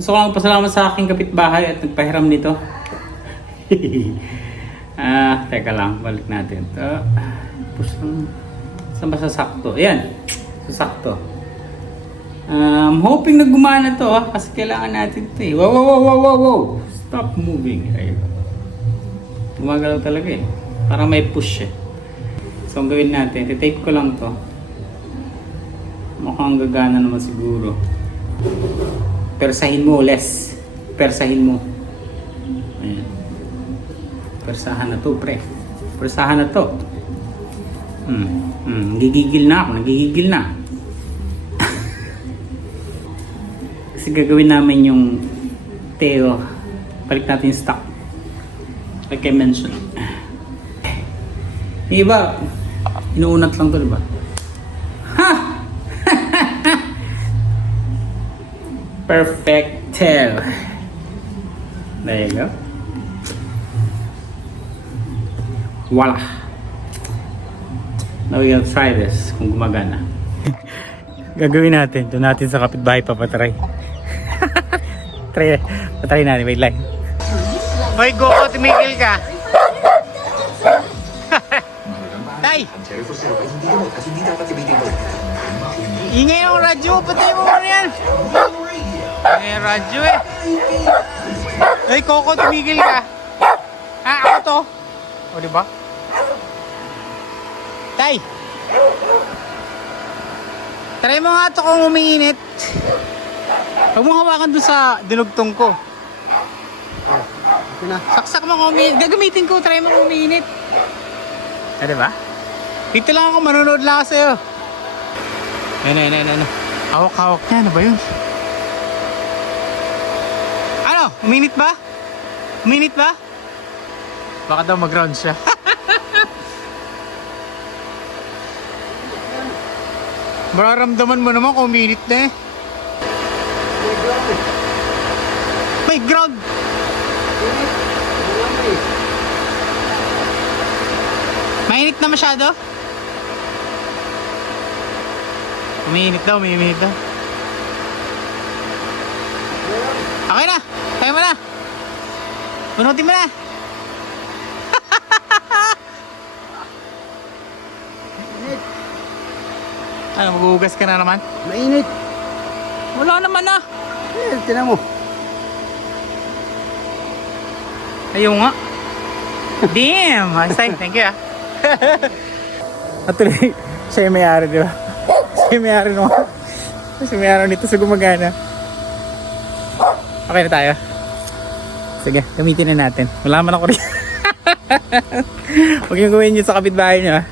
Gusto ko lang pasalamat sa aking kapitbahay at nagpahiram nito. ah, teka lang, balik natin. Ito. Push lang. Saan ba sasakto? Ayan. Sasakto. Um, hoping na gumana to ah, kasi kailangan natin ito eh. Wow, wow, wow, wow, wow, wow. Stop moving. Ayun. Gumagalaw talaga eh. Parang may push eh. So, ang gawin natin, titape ko lang to. Mukhang gagana naman siguro. Persahin mo, less. Persahin mo. Ayan. Persahan na to, pre. Persahan na to. Hmm. Hmm. Nagigigil na ako. Nagigigil na. Kasi gagawin namin yung Teo. Balik natin stock. Like I mentioned. Iba, inuunat lang to, di ba? Ha! Perfecto. There you go. Voila. Now we gonna try this kung gumagana. Gagawin natin. Doon natin sa kapitbahay papatry. try, patry natin. Wait lang. Hoy, go ko, tumigil ka. Tay! Ingay yung radyo, patay mo muna yan. Ingay yung radyo eh. Ay, Coco, tumigil ka. Ha, ako to. O, di ba? Tay! Try mo nga to kung umiinit. Huwag mo hawakan doon sa dinugtong ko. Saksak mo kung umiinit. Gagamitin ko, try mo kung umiinit. Ah, di ba? Dito lang ako, manonood lang ako sa'yo. Ano, ano, ano, ano. Hawak-hawak niya, ano ba yun? Uminit ba? Uminit ba? Baka daw mag-ground siya. Mararamdaman mo naman kung uminit na eh. May ground! Mainit na masyado? Umiinit daw, umiinit daw. Okay na, kaya mo na. Punutin mo na. ano, maghuhugas ka na naman? Mainit. Wala naman na. Eh, tinan mo. Ayaw nga. Damn! Ay, thank you ah. At tuloy, siya yung may-ari, di ba? Siya yung may-ari no? Siya yung may-ari nito sa gumagana. Okay na tayo. Sige, gamitin na natin. Wala man ako rin. Huwag yung gawin yun sa kapitbahay niyo ah.